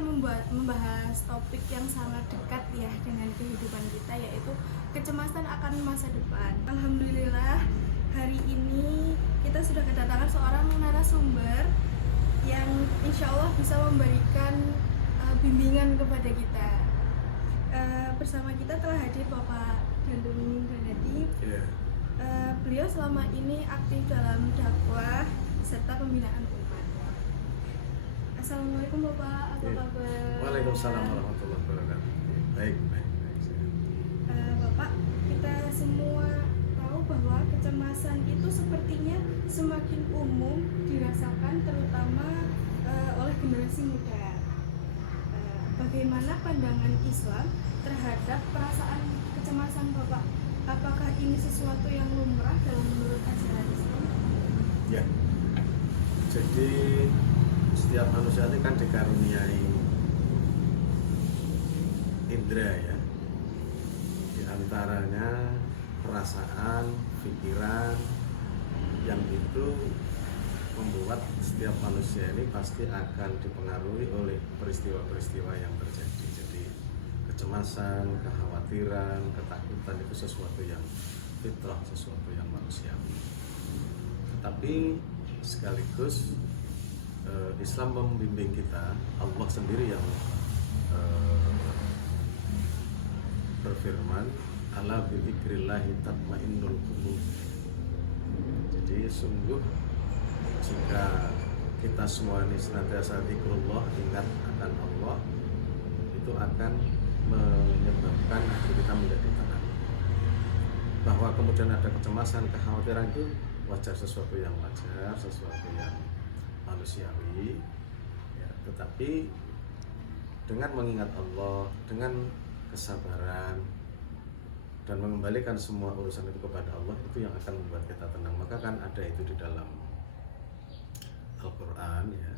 akan membahas topik yang sangat dekat ya dengan kehidupan kita, yaitu kecemasan akan masa depan. Alhamdulillah, hari ini kita sudah kedatangan seorang narasumber yang insya Allah bisa memberikan bimbingan kepada kita. Bersama kita telah hadir Bapak Dandung Danadi. Beliau selama ini aktif dalam dakwah serta pembinaan umat. Assalamualaikum Bapak, apa kabar? Waalaikumsalam warahmatullahi wabarakatuh. Baik. Bapak, kita semua tahu bahwa kecemasan itu sepertinya semakin umum dirasakan terutama oleh generasi muda. Bagaimana pandangan Islam terhadap perasaan kecemasan Bapak? Apakah ini sesuatu yang lumrah dalam menurut ajaran Islam? Ya. Jadi setiap manusia ini kan dikaruniai indera ya. Di antaranya perasaan, pikiran yang itu membuat setiap manusia ini pasti akan dipengaruhi oleh peristiwa-peristiwa yang terjadi. Jadi kecemasan, kekhawatiran, ketakutan itu sesuatu yang fitrah, sesuatu yang manusiawi. Tapi sekaligus Islam membimbing kita, Allah sendiri yang berfirman, ala bidzikrillahi tatmainnul qulub. Jadi sungguh jika kita semua ini senantiasa zikrullah, ingat akan Allah, itu akan menyebabkan hati kita menjadi tenang. Bahwa kemudian ada kecemasan, kekhawatiran itu wajar, sesuatu yang wajar, sesuatu yang manusiawi ya, tetapi dengan mengingat Allah, dengan kesabaran dan mengembalikan semua urusan itu kepada Allah, itu yang akan membuat kita tenang. Maka kan ada itu di dalam Al-Quran ya,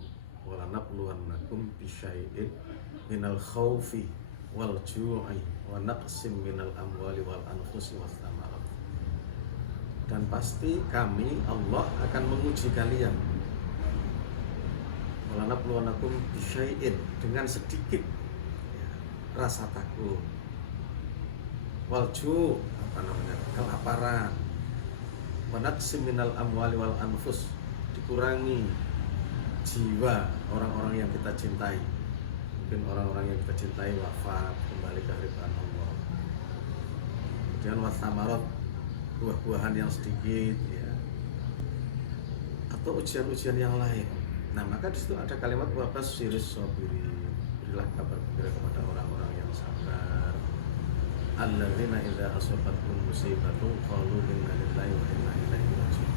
wala nabluwannakum bisyai'in minal khawfi wal ju'i wa naqsim minal amwali wal anfusi was thamarat. Dan pasti kami Allah akan menguji kalian, wala nabluwannakum bisyai'in, dengan sedikit ya, rasa takut, wal ju' kelaparan, wa naqsim minal amwali wal anfus, dikurangi jiwa orang-orang yang kita cintai. Mungkin orang-orang yang kita cintai wafat, kembali ke hadirat Allah. Kemudian wasamarat, buah-buahan yang sedikit ya, atau ujian-ujian yang lain. Nah, maka di situ ada kalimat wabasyiris sabirin, berilah kabar gembira kepada orang-orang yang sabar. Alladzina idza asabatkum musibatun qalu inna lillahi wa inna ilaihi raji'un.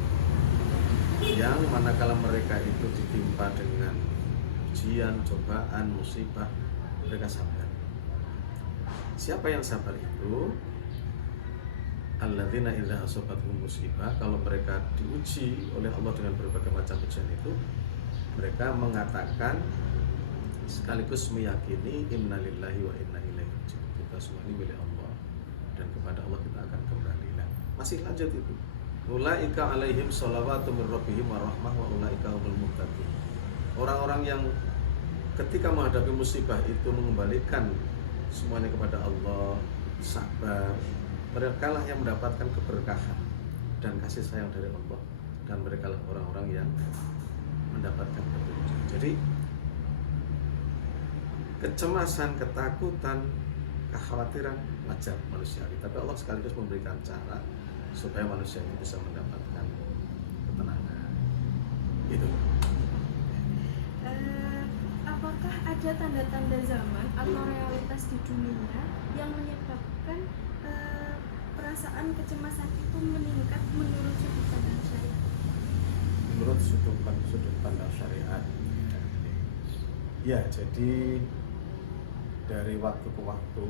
Yang manakala mereka itu ditimpa dengan ujian, cobaan, musibah, mereka sabar. Siapa yang sabar itu? Alladzina idza asabatkum musibah, kalau mereka diuji oleh Allah dengan berbagai macam ujian itu, mereka mengatakan sekaligus meyakini innalillahi wa inna ilaihi raji'un. Kita semua ini milik Allah dan kepada Allah kita akan kembali. Nah, masih lanjut itu. Ulaika alaihim sholawatu mir rabbihim warahmah wa ulaika humul muhtadun. Orang-orang yang ketika menghadapi musibah itu mengembalikan semuanya kepada Allah, sabar, mereka lah yang mendapatkan keberkahan dan kasih sayang dari Allah, dan mereka lah orang-orang yang mendapatkan petunjuk. Jadi kecemasan, ketakutan, kekhawatiran wajar manusiawi, tapi Allah sekaligus memberikan cara supaya manusia ini bisa mendapatkan ketenangan. Itu. Apakah ada tanda-tanda zaman atau realitas di dunia yang menyebabkan perasaan kecemasan itu meningkat menurut sudut pandang syariat? Menurut sudut pandang syariat, ya, jadi dari waktu ke waktu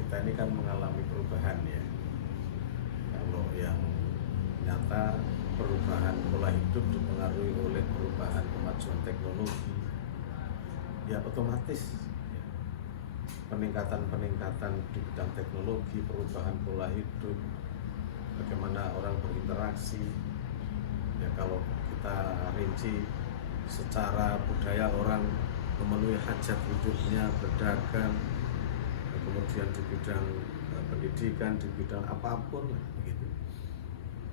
kita ini kan mengalami perubahan ya. Kalau yang nyata perubahan pola hidup dipengaruhi oleh perubahan kemajuan teknologi, ya otomatis ya, peningkatan di bidang teknologi, perubahan pola hidup, bagaimana orang berinteraksi. Ya kalau kita rinci secara budaya orang memenuhi hajat hidupnya, berdagang, kemudian di bidang pendidikan, di bidang apapun lah begitu,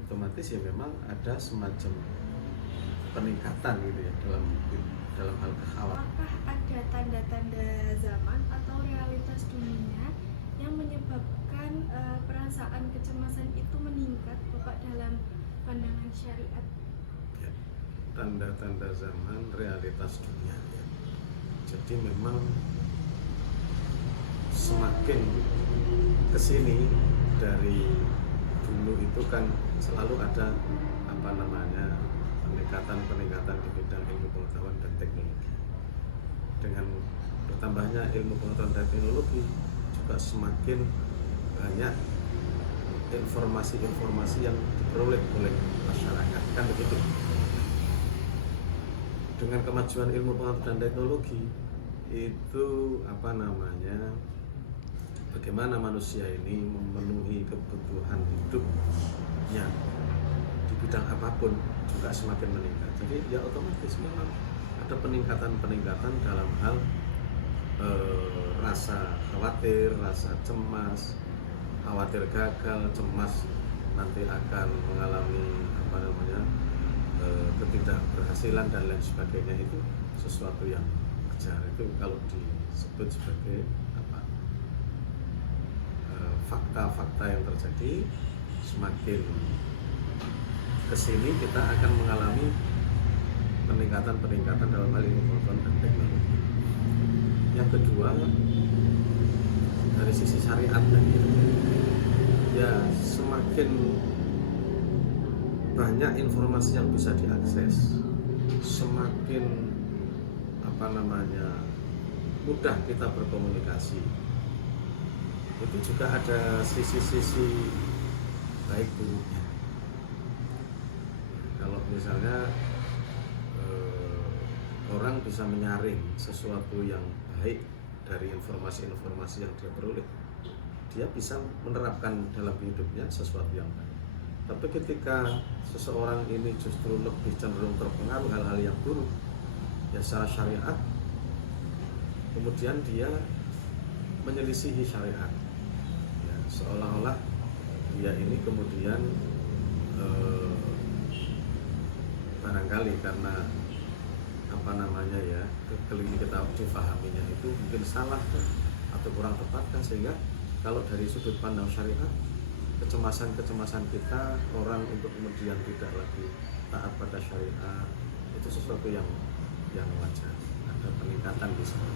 otomatis ya memang ada semacam peningkatan gitu ya dalam hal kekhawatiran. Apakah ada tanda-tanda zaman atau realitas dunia yang menyebabkan perasaan kecemasan itu meningkat, Bapak, dalam pandangan syariat? Ya, tanda-tanda zaman, realitas dunia ya. Jadi memang semakin kesini dari dulu itu kan selalu ada peningkatan di bidang ilmu pengetahuan dan teknologi. Dengan bertambahnya ilmu pengetahuan dan teknologi juga semakin banyak informasi-informasi yang diperoleh oleh masyarakat, kan begitu. Dengan kemajuan ilmu pengetahuan dan teknologi itu bagaimana manusia ini memenuhi kebutuhan hidupnya di bidang apapun juga semakin meningkat. Jadi ya otomatis memang ada peningkatan dalam hal rasa khawatir, rasa cemas, khawatir gagal, cemas nanti akan mengalami ketidakberhasilan dan lain sebagainya. Itu sesuatu yang wajar. Itu kalau disebut sebagai fakta-fakta yang terjadi. Semakin kesini kita akan mengalami peningkatan dalam hal ilmu pengetahuan dan teknologi. Yang kedua, dari sisi syariat ya semakin banyak informasi yang bisa diakses, semakin mudah kita berkomunikasi. Itu juga ada sisi-sisi baik buruknya. Kalau misalnya orang bisa menyaring sesuatu yang baik dari informasi-informasi yang dia peroleh, dia bisa menerapkan dalam hidupnya sesuatu yang baik. Tapi ketika seseorang ini justru lebih cenderung terpengaruh hal-hal yang buruk, ya secara syariat, kemudian dia menyelisihi syariat, ya, seolah-olah dia ini kemudian barangkali karena keliling kita difahaminya itu mungkin salah atau kurang tepat kan, sehingga kalau dari sudut pandang syariat, kecemasan kita orang untuk kemudian tidak lagi taat pada syariat itu sesuatu yang wajar, ada peningkatan di sana.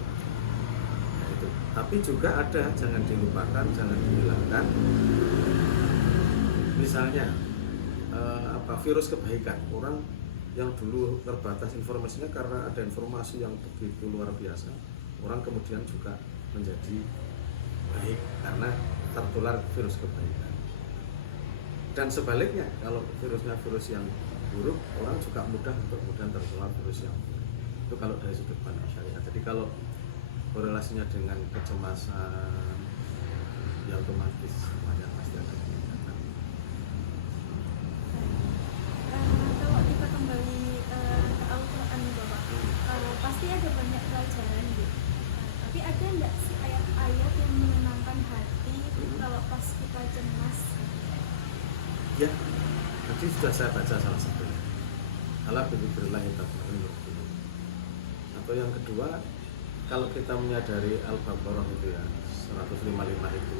Ya, itu. Tapi juga ada, jangan dilupakan, jangan dihilangkan, misalnya virus kebaikan. Orang yang dulu terbatas informasinya karena ada informasi yang begitu luar biasa, orang kemudian juga menjadi baik karena tertular virus kebaikan. Dan sebaliknya, kalau virusnya virus yang buruk, orang juga mudah untuk kemudian tertular virus yang buruk. Itu kalau dari sudut pandang syariat. Jadi kalau korelasinya dengan kecemasan, ya otomatis semuanya pasti ada peningkatan. Kalau kita kembali ke Al-Quran, Bapak, pasti ada banyak pelajaran gitu. Tapi ada nggak sih ayat-ayat yang menenangkan hati kalau pas kita cemas? Ya, tadi sudah saya baca salah satunya. Ala bidzikrillah tatma'innul qulub. Atau yang kedua, kalau kita menyadari Al-Baqarah itu ya 155 itu,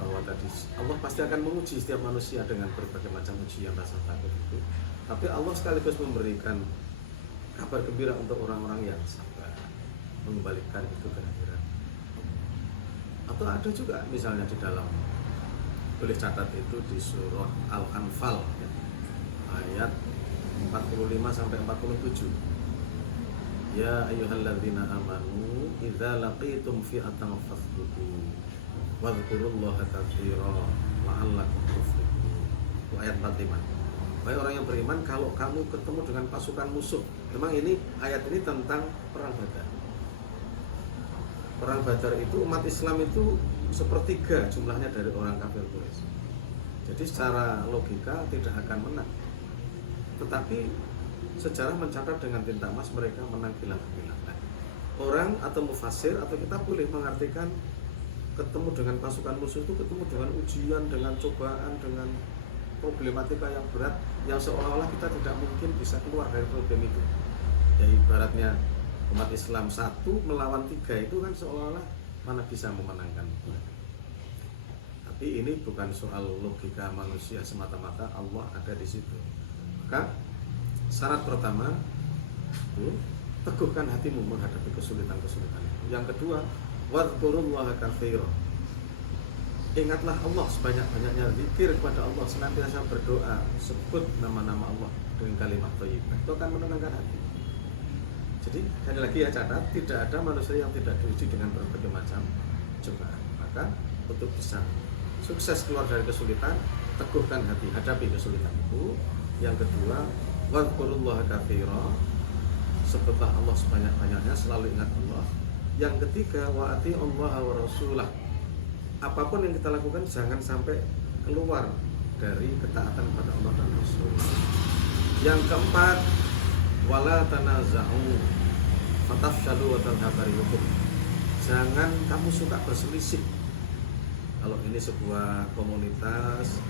bahwa tadi Allah pasti akan menguji setiap manusia dengan berbagai macam ujian rasa takut itu. Tapi Allah sekaligus memberikan kabar gembira untuk orang-orang yang sabar, mengembalikan itu ke hadirat. Atau ada juga misalnya di dalam, boleh catat itu di surah Al-Anfal ya, ayat 45 sampai 47. Ya ayyuhalladzina amanu idza laqitum fi'atan fasbutu wadhkurullaha katsiran la'allakum tuflihun. Itu ayat 45. Wahai orang yang beriman, kalau kamu ketemu dengan pasukan musuh, memang ini ayat ini tentang perang Badar. Perang Badar itu umat Islam itu sepertiga jumlahnya dari orang kafir Quraisy. Jadi secara logika tidak akan menang. Tetapi sejarah mencatat dengan tinta emas mereka menang gila-gilaan. orang atau mufasir atau kita boleh mengartikan ketemu dengan pasukan musuh itu ketemu dengan ujian, dengan cobaan, dengan problematika yang berat yang seolah-olah kita tidak mungkin bisa keluar dari problem itu. Ya ibaratnya umat Islam 1 melawan 3 itu kan seolah-olah mana bisa memenangkan. Tapi ini bukan soal logika manusia semata-mata, Allah ada di situ. Maka syarat pertama itu teguhkan hatimu menghadapi kesulitan-kesulitan. Yang kedua, wadhkurullaha katsiran. Ingatlah Allah sebanyak-banyaknya, zikir kepada Allah, senantiasa berdoa, sebut nama-nama Allah dengan kalimat thayyibah. Itu akan menenangkan hati. Jadi sekali lagi ya catat, tidak ada manusia yang tidak diuji dengan berbagai macam cobaan. Maka untuk bisa sukses keluar dari kesulitan, teguhkan hati, hadapi kesulitan itu. Yang kedua, wadhkurullaha katsiran. Sebutlah Allah sebanyak-banyaknya, selalu ingat Allah. Yang ketiga, wa atiullaha wa rasulah. Apapun yang kita lakukan jangan sampai keluar dari ketaatan kepada Allah dan Rasul. Yang keempat, wala tanaza'u fatafshalu wa tadhhabu rihukum. Jangan kamu suka berselisih. Kalau ini sebuah komunitas,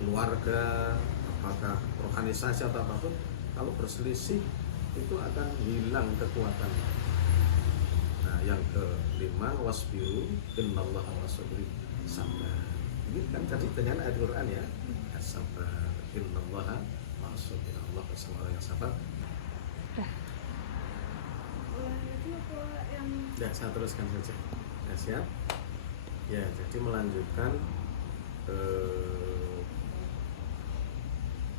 keluarga, apakah organisasi atau apapun, kalau berselisih itu akan hilang kekuatan. Nah, yang kelima, wasbiru innallaha ma'as-sabirin. Sabar. Ini kan tadi dengan ayat Quran ya. Sabar. Innallaha ma'as-sabirin. Allah bersama orang yang sabar. Ya, saya teruskan saja. Ya, siap. Ya, jadi melanjutkan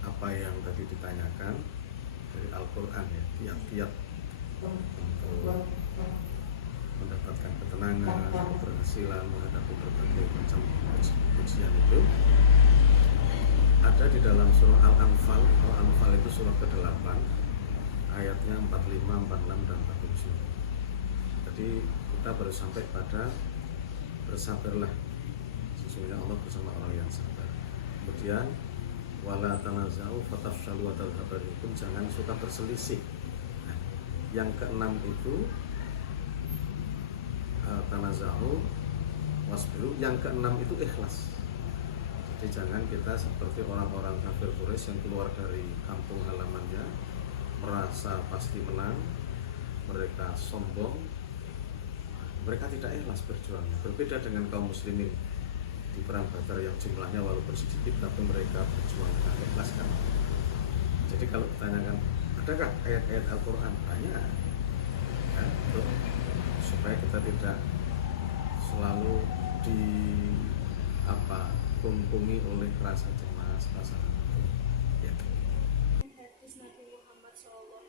apa yang tadi ditanyakan dari Al-Quran ya, kiat-kiat untuk mendapatkan ketenangan, keberhasilan menghadapi berbagai macam ujian itu ada di dalam surah Al-Anfal. Al-Anfal itu surah ke-8 ayatnya 45, 46 dan 47. Jadi kita baru sampai pada bersabarlah, sesungguhnya Allah bersama orang yang sabar. Kemudian wala tanaza'u fatafshalu wa tadhhabu rihukum, jangan suka berselisih. Nah, yang keenam itu tanaza'u wasbiru. Yang keenam itu ikhlas. Jadi jangan kita seperti orang-orang kafir Quraisy yang keluar dari kampung halamannya merasa pasti menang, mereka sombong, mereka tidak ikhlas berjuang. Berbeda dengan kaum muslimin di perang Badar yang jumlahnya walaupun sedikit tapi mereka berjuang dengan ikhlas kan. Jadi kalau ditanyakan adakah ayat-ayat Al-Quran, banyak ya, supaya kita tidak selalu kungkungi oleh rasa cemas, rasa takut. Ya. Hadis Nabi Muhammad SAW,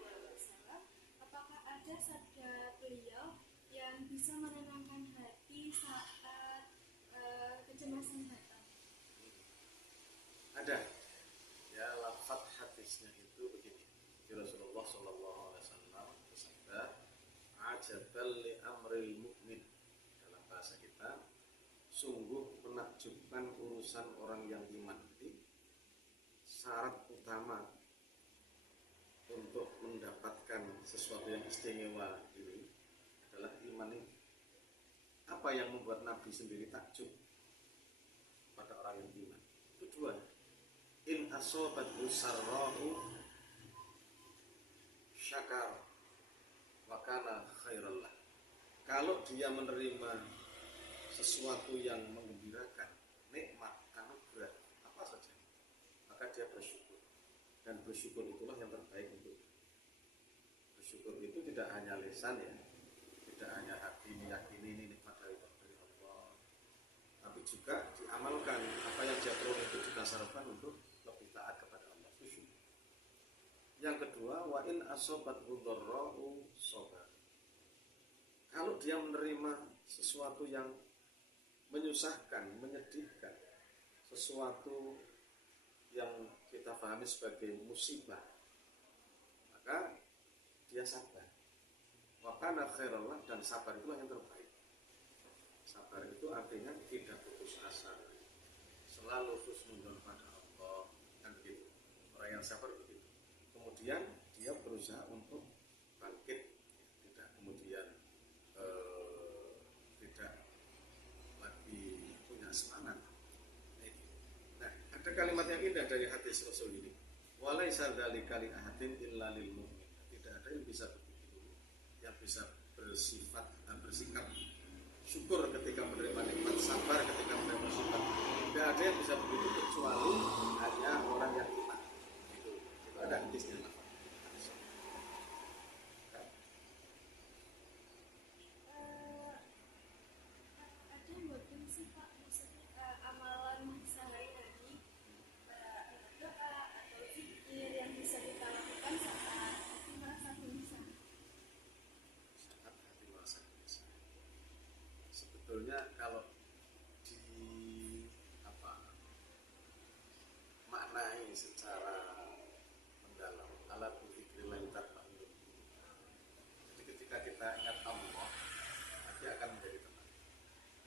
apakah ada sabda beliau yang bisa menenangkan hati saat kecemasan datang? Ada. Ya, lafaz hadisnya itu begini. Rasulullah SAW bersabda, "Ajabal li amril mu'min." Dalam bahasa kita, sungguh menakjubkan urusan orang yang iman. Jadi syarat utama untuk mendapatkan sesuatu yang istimewa ini adalah iman ini. Apa yang membuat Nabi sendiri takjub pada orang yang iman? Itu dua. In asobathu sarra'u syakar wa kana khairal lah. Kalau dia menerima sesuatu yang menggembirakan, nikmat, anugerah, apa saja, maka dia bersyukur. Dan bersyukur itulah yang terbaik untuk dia. Bersyukur itu tidak hanya lisan ya, tidak hanya hati meyakini ini nikmat dari Allah, tapi juga diamalkan. Apa yang dia peroleh itu didasarkan untuk lebih taat kepada Allah. Itu syukur. Yang kedua, wa in asobathu dharra'u sabar. Kalau dia menerima sesuatu yang menyusahkan, menyedihkan, sesuatu yang kita pahami sebagai musibah, maka dia sabar. Wa kana khairal lah, dan sabar itulah yang terbaik. Sabar itu artinya tidak putus asa, selalu husnuzon pada Allah, kan begitu. Orang yang sabar begitu. Kemudian dia berusaha untuk bangkit, tidak kemudian kalimat yang indah dari hadis Rasul ini. Walaisa dzalika li ahadin illa lil mu'min. Tidak ada yang bisa begitu, yang bisa bersikap syukur ketika menerima nikmat, sabar ketika menerima musibah. Tidak ada yang bisa begitu kecuali hanya orang yang iman. Itu ada hadisnya. Ada yang buatin sih Pak, maksudnya amalan sehari-hari, doa atau zikir yang bisa kita lakukan saat kita merasa gelisah. Saat hati merasa gelisah. Sebetulnya kalau di apa maknai secara mendalam, ala dzikrillah tatma'innul qulub. Jadi ketika kita ingat Allah, hati akan menjadi tenang.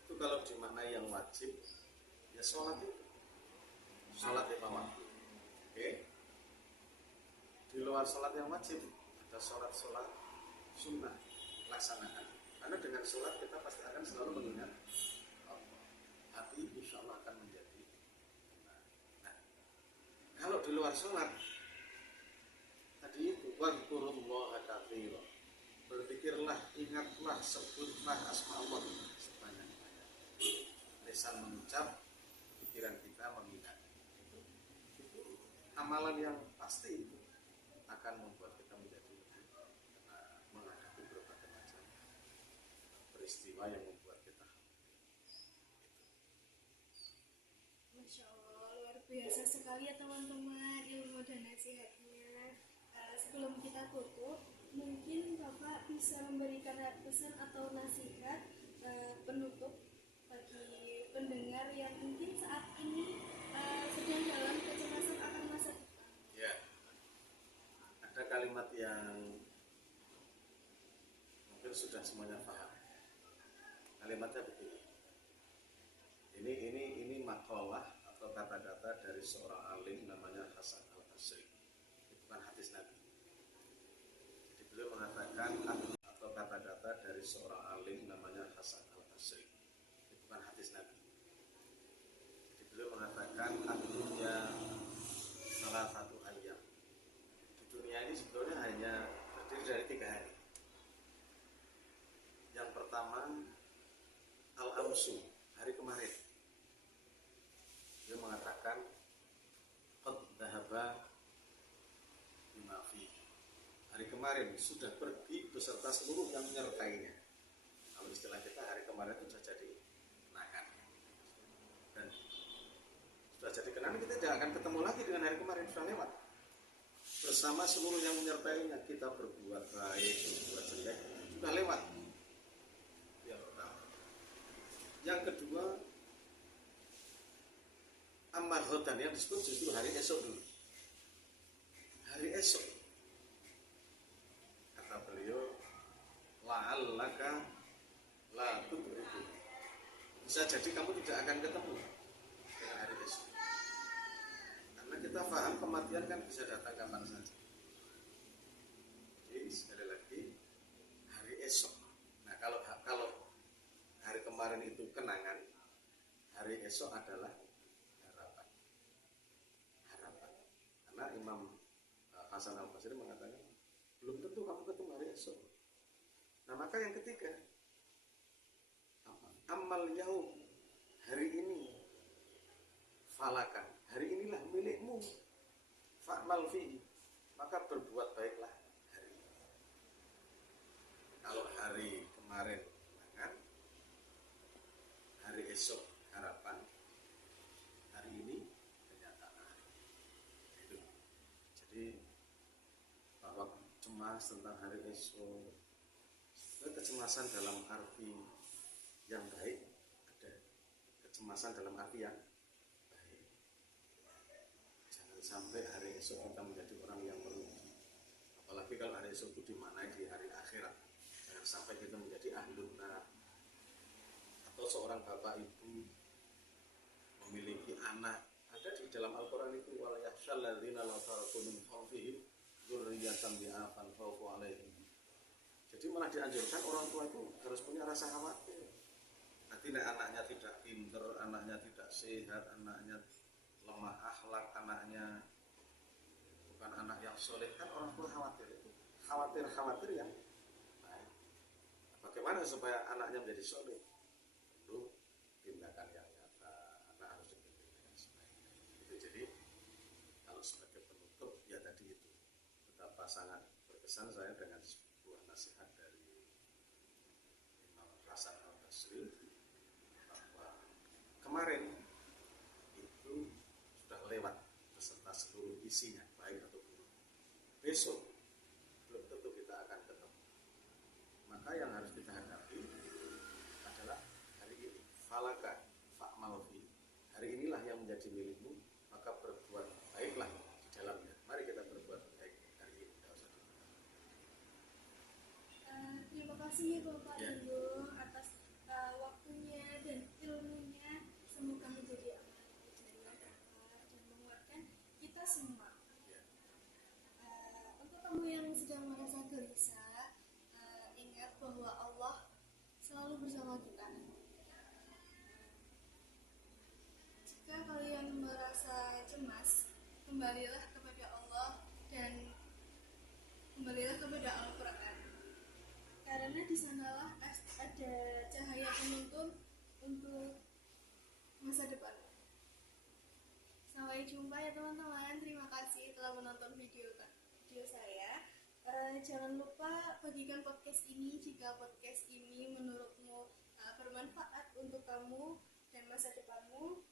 Itu kalau dimaknai yang wajib, ya sholat itu, sholat lima waktu. Oke? Di luar sholat yang wajib, ada sholat sunnah, laksanakan. Karena dengan sholat kita pasti akan selalu mengingat Allah. Hati insya Allah akan menjadi tenang. Nah, kalau di luar sholat, tadi itu wadhkurullaha katsiran. Berpikirlah, ingatlah, sebutlah asma Allah sebanyak-banyak. Lisan mengucap, pikiran kita mengingat. Itu amalan yang pasti itu akan membuat kita menjadi menghadapi berbagai macam peristiwa yang membuat kita. Masya Allah, luar biasa sekali ya teman-teman ilmu dan nasihatnya. Sebelum kita tutup, mungkin Bapak bisa memberikan pesan atau nasihat penutup bagi pendengar yang mungkin saat ini sedang dalam kecemasan akan masa depan. Ya, ada kalimat yang mungkin sudah semuanya paham. Kalimatnya begini. Ini makalah atau kata-kata dari seorang alim namanya Hasan Al-Basri. Itu bukan hadis Nabi. Jadi beliau mengatakan atau kata-kata dari seorang alim namanya Hasan Al-Basri. Itu bukan hadis Nabi. Jadi beliau mengatakan dunia salah satu ayam. Di dunia ini sebetulnya hanya terdiri dari 3 hari. Yang pertama Al-Amsu, hari kemarin. Dia mengatakan qad dhahaba bima fihi. Hari kemarin sudah pergi beserta seluruh yang menyertainya. Kalau istilah kita hari kemarin itu sudah jadi kenangan. Dan sudah jadi kenangan, kita tidak akan ketemu lagi dengan hari kemarin, sudah lewat. Bersama seluruh yang menyertainya, kita berbuat baik, berbuat jelek, sudah lewat. Yang pertama. Yang kedua, amal ghadan yang disebut justru hari esok dulu. Hari esok, kata beliau, la'allaka la tudriku. Bisa jadi kamu tidak akan ketemu dengan hari esok. Karena kita paham kematian kan bisa datang kapan saja. Jadi sekali lagi, hari esok. Nah, kalau hari kemarin itu kenangan, hari esok adalah harapan. Karena Imam Hasan Al-Basri mengatakan belum tentu kamu ketemu hari esok. Nah, maka yang ketiga, amal yaum, hari ini, falakan, hari inilah milikmu, fa'mal fi, maka berbuat baiklah hari ini. Kalau hari kemarin kenangan, hari esok harapan, hari ini kenyataan. Itu. Jadi bahwa cemas tentang hari esok, kecemasan dalam arti yang baik ada, kecemasan dalam arti yang baik. Jangan sampai hari esok kita menjadi orang yang merugi. Apalagi kalau hari esok itu dimaknai di hari akhirat. Jangan sampai kita menjadi ahlun nar. Atau seorang bapak ibu memiliki anak, ada di dalam Al-Quran itu, wal yakhshal ladzina law taraku min khalfihim dzurriyyatan bi'afan khaufu 'alaihim. Jadi malah dianjurkan orang tua itu harus punya rasa khawatir. Nanti anaknya tidak pinter, anaknya tidak sehat, anaknya lemah akhlak anaknya, bukan anak yang soleh, kan orang tua khawatir itu. Khawatir yang baik. Bagaimana supaya anaknya menjadi soleh? Perlu tindakan yang nyata, anak harus dibimbing dengan sebaik-baiknya. Itu jadi kalau sebagai penutup ya tadi itu betapa sangat berkesan saya dengan sebuah nasihat dari Imam Hasan al-Basri bahwa kemarin itu sudah lewat beserta seluruh isinya, baik atau buruk. Besok belum tentu kita akan ketemu. Maka yang harus kita hadapi adalah hari ini. Falaka fa'mal fi. Hari inilah yang menjadi milikmu, maka berbuat baiklah di dalamnya. Mari kita berbuat baik hari ini. Terima kasih Bapak Ya. Ibu atas waktunya dan ilmunya. Semoga menjadi amal jariah dan menguatkan kita semua. Ya. Untuk kamu yang sedang merasa gelisah, ingat bahwa Allah selalu bersama kita. Jika kalian merasa cemas, kembalilah kepada Allah dan kembalilah kepada Al-Quran. Karena di sanalah ada cahaya penuntun untuk masa depan. Sampai jumpa ya teman-teman. Terima kasih telah menonton video saya. Jangan lupa bagikan podcast ini jika podcast ini menurutmu bermanfaat untuk kamu dan masa depanmu.